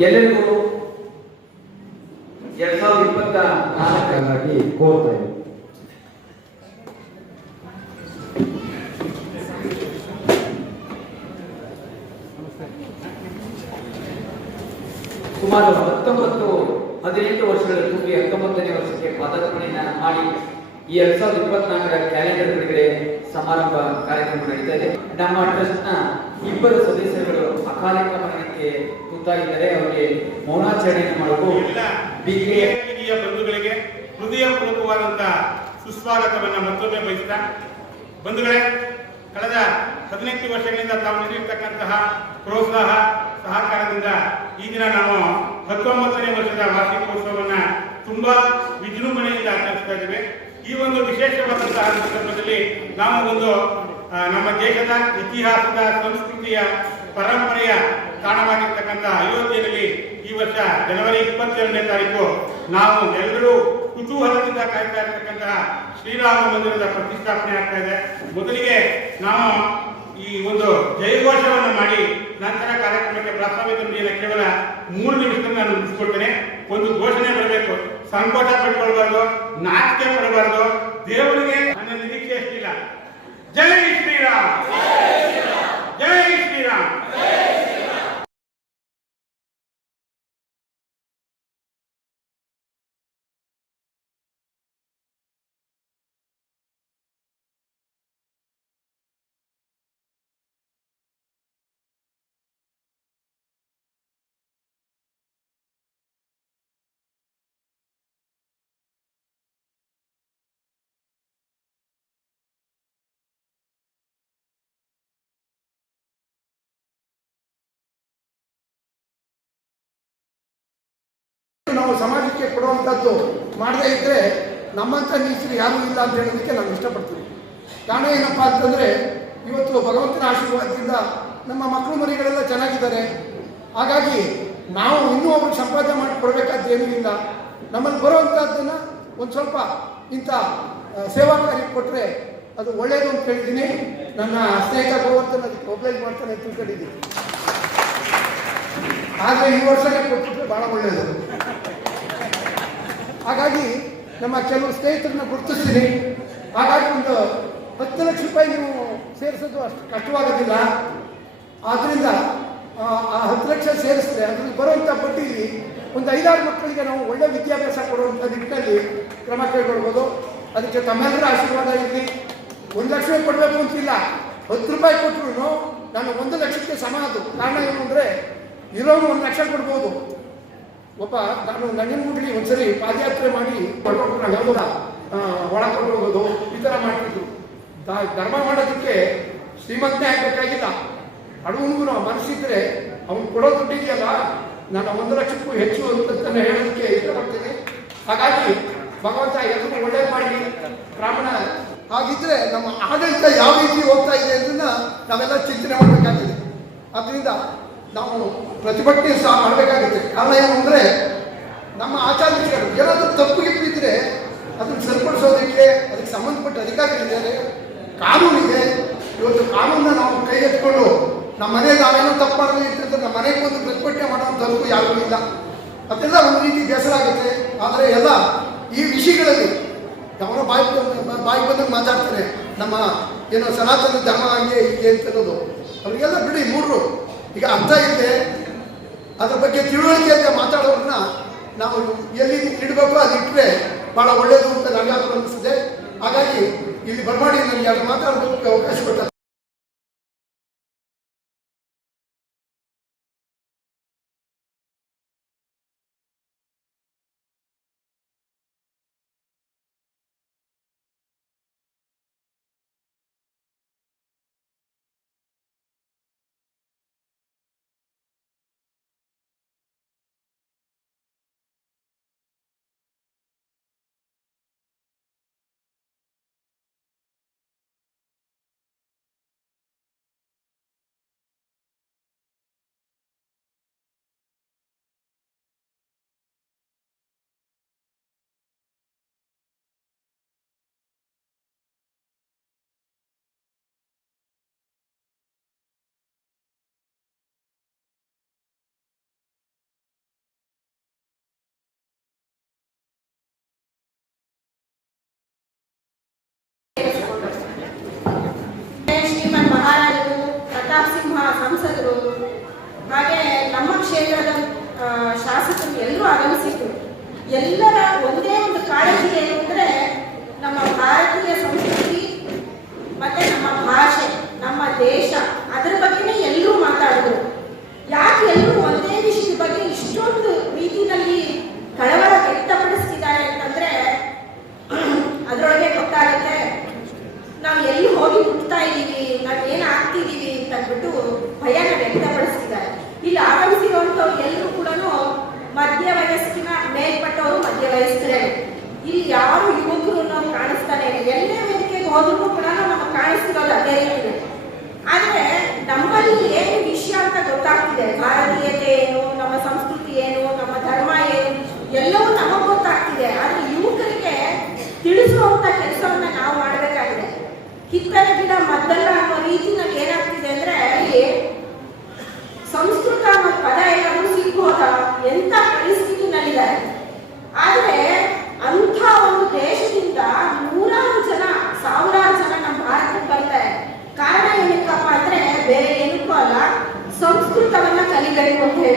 ಎಲ್ಲರಿಗೂ ಎರಡ್ ಸಾವಿರದ ಇಪ್ಪತ್ತ ನಾಲ್ಕರಾಗಿ ಕೋರ್ತಾ ಸುಮಾರು ಹತ್ತೊಂಬತ್ತು ಹದಿನೆಂಟು ವರ್ಷಗಳ ತುಂಬಿ ಹತ್ತೊಂಬತ್ತನೇ ವರ್ಷಕ್ಕೆ ಪದಾರ್ಪಣೆಯನ್ನ ಮಾಡಿ ಈ ಎರಡ್ ಸಾವಿರದ ಇಪ್ಪತ್ನಾಲ್ಕರ ಕ್ಯಾಲೆಂಡರ್ ಬಿಡುಗಡೆ ಸಮಾರಂಭ ಕಾರ್ಯಕ್ರಮ ನಡೀತಾ ಇದೆ. ನಮ್ಮ ಟ್ರಸ್ಟ್ನ ಇಬ್ಬರು ಸದಸ್ಯರುಗಳು ಅಕಾಲಿಕ ಮರಣಕ್ಕೆ ತುತ್ತಾಗಿದ್ದರೆ ಅವರಿಗೆ ಮೌನಾಚರಣೆಯನ್ನು ಮಾಡಲು ಹಿರಿಯ ಬಂಧುಗಳಿಗೆ ಹೃದಯಪೂರ್ವಕವಾದಂತ ಸುಸ್ವಾಗತವನ್ನ ಮತ್ತೊಮ್ಮೆ ಬಯಸ್ತಾ ಬಂಧುಗಳೇ ಕಳೆದ ಹದಿನೆಂಟು ವರ್ಷಗಳಿಂದ ತಾವು ನೀಡಿರ್ತಕ್ಕಂತಹ ಪ್ರೋತ್ಸಾಹ ಸಹಕಾರದಿಂದ ಈ ದಿನ ನಾವು ಹತ್ತೊಂಬತ್ತನೇ ವರ್ಷದ ವಾರ್ಷಿಕೋತ್ಸವವನ್ನ ತುಂಬಾ ವಿಜೃಂಭಣೆಯಿಂದ ಆಚರಿಸ್ತಾ ಇದ್ದೇವೆ. ಈ ಒಂದು ವಿಶೇಷವಾದಂತಹ ಸಂದರ್ಭದಲ್ಲಿ ನಾವು ಒಂದು ನಮ್ಮ ದೇಶದ ಇತಿಹಾಸದ ಸಂಸ್ಕೃತಿಯ ಪರಂಪರೆಯ ತಾಣವಾಗಿರ್ತಕ್ಕಂಥ ಅಯೋಧ್ಯೆಯಲ್ಲಿ ಈ ವರ್ಷ ಜನವರಿ ಇಪ್ಪತ್ತೆರಡನೇ ತಾರೀಕು ನಾವು ಎಲ್ಲರೂ ಕುತೂಹಲದಿಂದ ಕಾಯ್ತಾ ಇರತಕ್ಕಂತಹ ಶ್ರೀರಾಮ ಮಂದಿರದ ಪ್ರತಿಷ್ಠಾಪನೆ ಆಗ್ತಾ ಇದೆ. ಮೊದಲಿಗೆ ನಾವು ಈ ಒಂದು ಜಯಘೋಷವನ್ನು ಮಾಡಿ ನಂತರ ಕಾರ್ಯಕ್ರಮಕ್ಕೆ ನುಡಿಯನ್ನು ಕೇವಲ ಮೂರು ನಿಮಿಷದಲ್ಲಿ ನಾನು ಮುಗಿಸ್ಕೊಳ್ತೇನೆ. ಒಂದು ಘೋಷಣೆ ಬರಬೇಕು. ಸಂಕೋಚ ಪಡ್ಕೊಳ್ಬಾರ್ದು, ನಾಚಿಕೆ ಪಡಬಾರ್ದು. ದೇವರಿಗೆ ನನ್ನ ನಿರೀಕ್ಷೆ ಅಷ್ಟಿಲ್ಲ ನಾವು ಸಮಾಜಕ್ಕೆ ಕೊಡುವಂಥದ್ದು ಮಾಡದೇ ಇದ್ದರೆ ನಮ್ಮಂಥ ನೀಚರು ಯಾರೂ ಇಲ್ಲ ಅಂತ ಹೇಳೋದಕ್ಕೆ ನಾನು ಇಷ್ಟಪಡ್ತೀನಿ. ಕಾರಣ ಏನಪ್ಪ ಅಂತಂದರೆ, ಇವತ್ತು ಭಗವಂತನ ಆಶೀರ್ವಾದದಿಂದ ನಮ್ಮ ಮಕ್ಕಳು ಮರಿಗಳೆಲ್ಲ ಚೆನ್ನಾಗಿದ್ದಾರೆ. ಹಾಗಾಗಿ ನಾವು ಇನ್ನೂ ಅವ್ರಿಗೆ ಸಂಪಾದನೆ ಮಾಡಿ ಕೊಡಬೇಕಾದ ಏನೂ ಇಲ್ಲ. ನಮ್ಮಲ್ಲಿ ಬರುವಂಥದ್ದನ್ನು ಒಂದು ಸ್ವಲ್ಪ ಇಂಥ ಸೇವಾ ಕಾರ್ಯ ಕೊಟ್ಟರೆ ಅದು ಒಳ್ಳೆಯದು ಅಂತ ಹೇಳಿದ್ದೀನಿ. ನನ್ನ ಸ್ನೇಹಿತ ಗೋವರ್ಧನ್ ಅದಕ್ಕೆ ಮಾಡ್ತಾನೆ ಅಂತ ತಿಳ್ಕೊಂಡಿದ್ದೀನಿ. ಆದರೆ ಈ ವರ್ಷನೇ ಕೊಟ್ಟಿದ್ರೆ ಭಾಳ ಒಳ್ಳೆಯದು ಹಾಗಾಗಿ ನಮ್ಮ ಕೆಲವು ಸ್ನೇಹಿತರನ್ನ ಗುರುತಿಸ್ತೀನಿ. ಹಾಗಾಗಿ ಒಂದು ಹತ್ತು ಲಕ್ಷ ರೂಪಾಯಿ ನೀವು ಸೇರಿಸೋದು ಅಷ್ಟು ಕಷ್ಟವಾಗೋದಿಲ್ಲ. ಆದ್ದರಿಂದ ಆ, ಹತ್ತು ಲಕ್ಷ ಸೇರಿಸಿದ್ರೆ ಅದ್ರಲ್ಲಿ ಬರುವಂಥ ಬಡ್ಡಿಲಿ ಒಂದು ಐದಾರು ಮಕ್ಕಳಿಗೆ ನಾವು ಒಳ್ಳೆ ವಿದ್ಯಾಭ್ಯಾಸ ಕೊಡುವಂಥ ನಿಟ್ಟಿನಲ್ಲಿ ಕ್ರಮ ಕೈಗೊಳ್ಬೋದು. ಅದಕ್ಕೆ ತಮ್ಮೆಲ್ಲರ ಆಶೀರ್ವಾದ ಇರಲಿ. ಒಂದು ಲಕ್ಷ ಕೊಡಬೇಕು ಅಂತಿಲ್ಲ. ಹತ್ತು ರೂಪಾಯಿ ಕೊಟ್ಟರು ನಾನು ಒಂದು ಲಕ್ಷಕ್ಕೆ ಸಮ ಅದು ಕಾರಣ ಏನು ಅಂದರೆ ಇರೋನು ಒಂದು ಲಕ್ಷ ಕೊಡ್ಬೋದು. ಒಬ್ಬ ನಾನು ನಂಜನಗೂಡಲಿ ಒಂದ್ಸರಿ ಪಾದಯಾತ್ರೆ ಮಾಡಿ ಹೇಳ್ಬೋದ ಒಳಕೊಂಡು ಹೋಗೋದು, ಈ ಥರ ಮಾಡ್ತಿದ್ರು. ಧರ್ಮ ಮಾಡೋದಕ್ಕೆ ಶ್ರೀಮಂತನೇ ಆಗಬೇಕಾಗಿಲ್ಲ. ಅಡುವನಿಗೂ ಮನಸ್ಸಿದ್ರೆ ಅವ್ನು ಕೊಡೋ ದುಡ್ಡಿದೆಯಲ್ಲ ನಾನು ಒಂದು ಲಕ್ಷಕ್ಕೂ ಹೆಚ್ಚು ಅಂತ ಹೇಳೋದಕ್ಕೆ ಇಷ್ಟಪಡ್ತೀನಿ ಹಾಗಾಗಿ ಭಗವಂತ ಎಲ್ಲರೂ ಒಳ್ಳೇದು ಮಾಡಿ ಬ್ರಾಹ್ಮಣ ಹಾಗಿದ್ರೆ ನಮ್ಮ ಆಡಳಿತ ಯಾವ ರೀತಿ ಹೋಗ್ತಾ ಇದೆ ಅದನ್ನ ನಾವೆಲ್ಲ ಚಿಂತನೆ ಮಾಡಬೇಕಾಗಿದೆ ಆದ್ದರಿಂದ ನಾವು ಪ್ರತಿಭಟನೆ ಸಹ ಮಾಡಬೇಕಾಗುತ್ತೆ. ಕಾರಣ ಏನು ಅಂದರೆ, ನಮ್ಮ ಆಚಾರ್ಯಗಳು ಏನಾದರೂ ತಪ್ಪು ಇದ್ದರೆ ಅದನ್ನು ಸರಿಪಡಿಸೋದಕ್ಕೆ ಅದಕ್ಕೆ ಸಂಬಂಧಪಟ್ಟ ಅಧಿಕಾರಿಗಳಿದ್ದಾರೆ ಕಾನೂನಿದೆ. ಇವತ್ತು ಕಾನೂನನ್ನ ನಾವು ಕೈ ಎತ್ಕೊಂಡು ನಮ್ಮ ಮನೆ ನಾವೇನೋ ತಪ್ಪು ಇರ್ತಂದ್ರೆ ನಮ್ಮ ಮನೆಗೆ ಬಂದು ಪ್ರತಿಭಟನೆ ಮಾಡುವಂಥದ್ದು ಯಾರೂ ಇಲ್ಲ. ಅದೆಲ್ಲ ಒಂದು ರೀತಿ ಬೇಸರ ಆಗುತ್ತೆ. ಆದರೆ ಎಲ್ಲ ಈ ವಿಷಯಗಳಲ್ಲಿ ಯಾವನೋ ಬಾಯಿ ಬಾಯಿ ಬಂದಂಗೆ ಮಾತಾಡ್ತಾರೆ. ನಮ್ಮ ಏನೋ ಸನಾತನ ಧರ್ಮ ಹಂಗೆ ಹೀಗೆ ಅಂತ ಅನ್ನೋದು. ಅವರಿಗೆಲ್ಲ ಬಿಡಿ ಮೂರು ಈಗ ಅರ್ಥ ಇದೆ ಅದ್ರ ಬಗ್ಗೆ ತಿಳುವಳಿಕೆ ಅಂತ ಮಾತಾಡೋರನ್ನ ನಾವು ಎಲ್ಲಿ ಇಡಬೇಕು ಅಲ್ಲಿ ಇಟ್ಟರೆ ಭಾಳ ಒಳ್ಳೆಯದು ಅಂತ ನನಗಾದ್ರೂ ಅನಿಸ್ತದೆ ಹಾಗಾಗಿ ಇಲ್ಲಿ ಬರಮಾಡಿ ನನಗೆ ಅದು ಮಾತಾಡೋದಕ್ಕೆ ಅವಕಾಶ ಕೊಟ್ಟ ಹಾಗೆ ನಮ್ಮ ಕ್ಷೇತ್ರದ ಶಾಸಕರು ಎಲ್ಲರೂ ಆಗಮಿಸಿದ್ರು. ಎಲ್ಲರ ಒಂದೇ ಒಂದು ಕಾಳಜಿ ಏನು ಅಂದರೆ ನಮ್ಮ ಭಾರತೀಯ ಸಂಸ್ಕೃತಿ ಮತ್ತೆ ಹೋದ್ರೂ ಕೂಡ ನಮಗೆ ಕಾಣಿಸ್ತಿರೋದು ಅದೇ ರೀತಿನೇ ಆದ್ರೆ ನಮ್ಮಲ್ಲಿ ಏನು ವಿಷಯ ಅಂತ ಗೊತ್ತಾಗ್ತಿದೆ? ಭಾರತೀಯ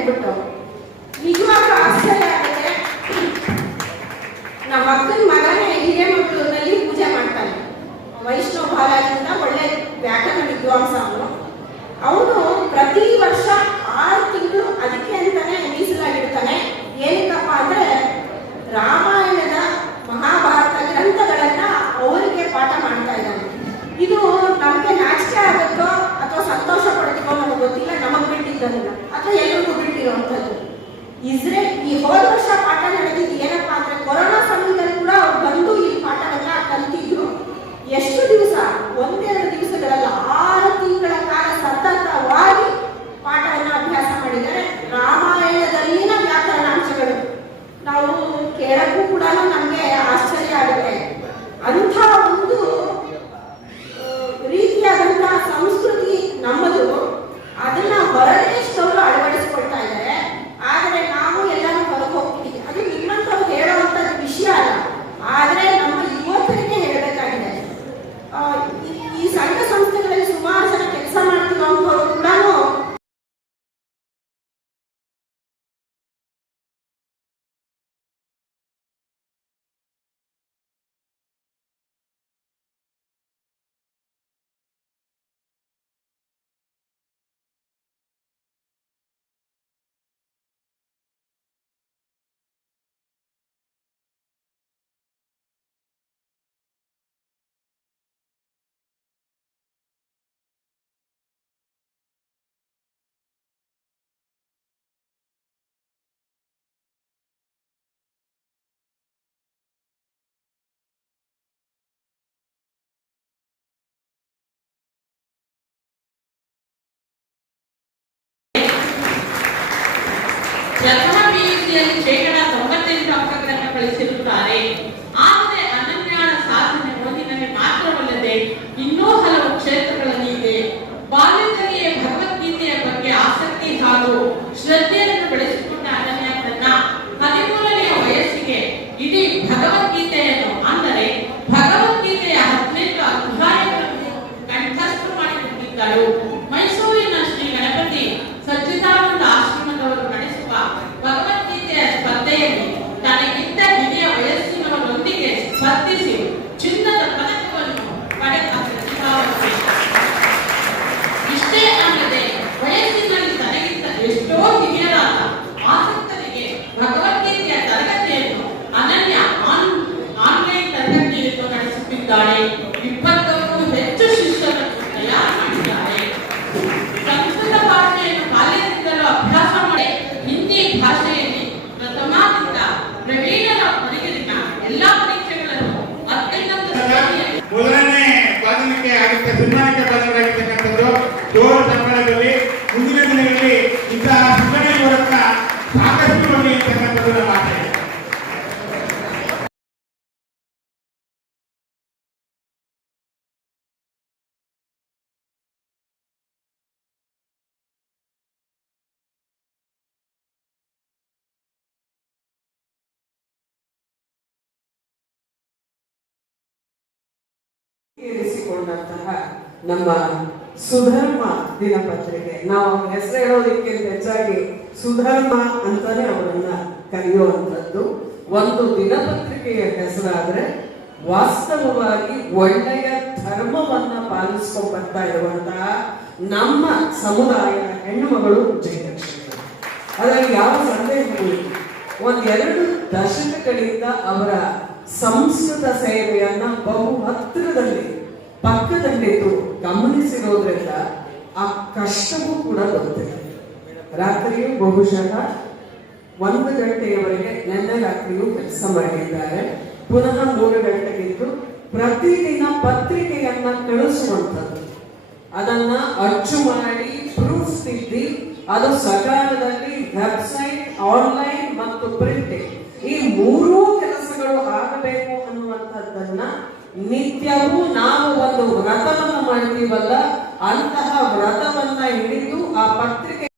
ಹೇಳ್ಬಿಟ್ಟು. ನಿಜವಾಗ್ಲೂ ಆಶ್ಚರ್ಯ ಆಗುತ್ತೆ ನಮ್ಮ ಅಕ್ಕನ ಮಗನೇ ಹಿರೇಮಗಳೂರಿನಲ್ಲಿ ಪೂಜೆ ಮಾಡ್ತಾನೆ. ವೈಷ್ಣವ ಬಾಲಾಜಿಯಿಂದ ಒಳ್ಳೆ ವ್ಯಾಕರಣ ವಿದ್ವಾಂಸ ಅವನು. ಅವನು ಪ್ರತಿ ವರ್ಷ ಆರು ತಿಂಗಳು ಅದಕ್ಕೆ ಅಂತಾನೆ ಮೀಸಲಾಗಿಡ್ತಾನೆ. ಏನಕ್ಕಪ್ಪ ಅಂದ್ರೆ ರಾಮ ಇಸ್ರೇಲ್ ಈ ಹೋದ ವರ್ಷ ಪಾಠ ನಡೆದಿದ್ದು ಏನಪ್ಪಾ ಅಂದ್ರೆ ಕೊರೋನಾ ಸಮಯದಲ್ಲಿ ಕೂಡ ಅವ್ರು ಬಂದು ಈ ಪಾಠವನ್ನ ಕಲಿತಿದ್ರು. ಎಷ್ಟು ದಿವಸ? ಒಂದೆರಡು ದಿವಸಗಳಲ್ಲ, ಆರು ತಿಂಗಳ ಕಾಲ ಸತತವಾಗಿ ಪಾಠವನ್ನ ಅಭ್ಯಾಸ ಮಾಡಿದ್ದಾರೆ. ರಾಮಾಯಣದಲ್ಲಿನ ವ್ಯಾಕರಣಾಂಶಗಳು. ನಾವು ಕೇಳಕ್ಕೂ ಕೂಡ ನಮಗೆ ಭಾವನೆ ಇರಿಸಿಕೊಂಡಂತಹ ನಮ್ಮ ಸುಧರ್ಮ ದಿನಪತ್ರಿಕೆ. ನಾವು ಅವ್ರ ಹೆಸರು ಹೇಳೋದಕ್ಕಿಂತ ಹೆಚ್ಚಾಗಿ ಸುಧರ್ಮ ಅಂತಾನೆ ಅವರನ್ನ ಕರೆಯುವಂಥದ್ದು. ಒಂದು ದಿನಪತ್ರಿಕೆಯ ಹೆಸರಾದ್ರೆ ವಾಸ್ತವವಾಗಿ ಒಳ್ಳೆಯ ಧರ್ಮವನ್ನ ಪಾಲಿಸ್ಕೊಂಡು ಬರ್ತಾ ಇರುವಂತಹ ನಮ್ಮ ಸಮುದಾಯದ ಹೆಣ್ಣುಮಗಳು ಜಯಲಕ್ಷ್ಮಿ. ಅದರಲ್ಲಿ ಯಾವ ಸಂದೇಹಗಳು ಒಂದೆರಡು ದಶಕಗಳಿಂದ ಅವರ ಸಂಸ್ಕೃತ ಸೇವೆಯನ್ನ ಬಹು ಹತ್ತಿರದಲ್ಲಿ, ಪಕ್ಕದಲ್ಲಿದ್ದು ಗಮನಿಸಿರೋದ್ರಿಂದ ಆ ಕಷ್ಟವೂ ಕೂಡ ಬರುತ್ತೆ. ರಾತ್ರಿಯೂ ಬಹುಶಃ ಒಂದು ಗಂಟೆಯವರೆಗೆ ನಿನ್ನೆ ರಾತ್ರಿಯೂ ಕೆಲಸ ಮಾಡಿದ್ದಾರೆ. ಪುನಃ ಮೂರು ಗಂಟೆಗಿದ್ದು ಪ್ರತಿದಿನ ಪತ್ರಿಕೆಯನ್ನ ಕಳಿಸುವಂಥದ್ದು. ಅದನ್ನ ಅಚ್ಚು ಮಾಡಿ ಪ್ರೂಫ್ ತಿದ್ದಿ ಅದು ಸಕಾಲದಲ್ಲಿ ವೆಬ್ಸೈಟ್, ಆನ್ಲೈನ್ ಮತ್ತು ಪ್ರಿಂಟಿಂಗ್. ಈ ಮೂರೂ ಕೆಲಸಗಳು ಆಗಬೇಕು ಅನ್ನುವಂಥದ್ದನ್ನ ನಿತ್ಯವೂ ನಾವು ಒಂದು ವ್ರತವನ್ನು ಮಾಡ್ತೀವಲ್ಲ ಅಂತಹ ವ್ರತವನ್ನ ಹಿಡಿದು ಆ ಪತ್ರಿಕೆ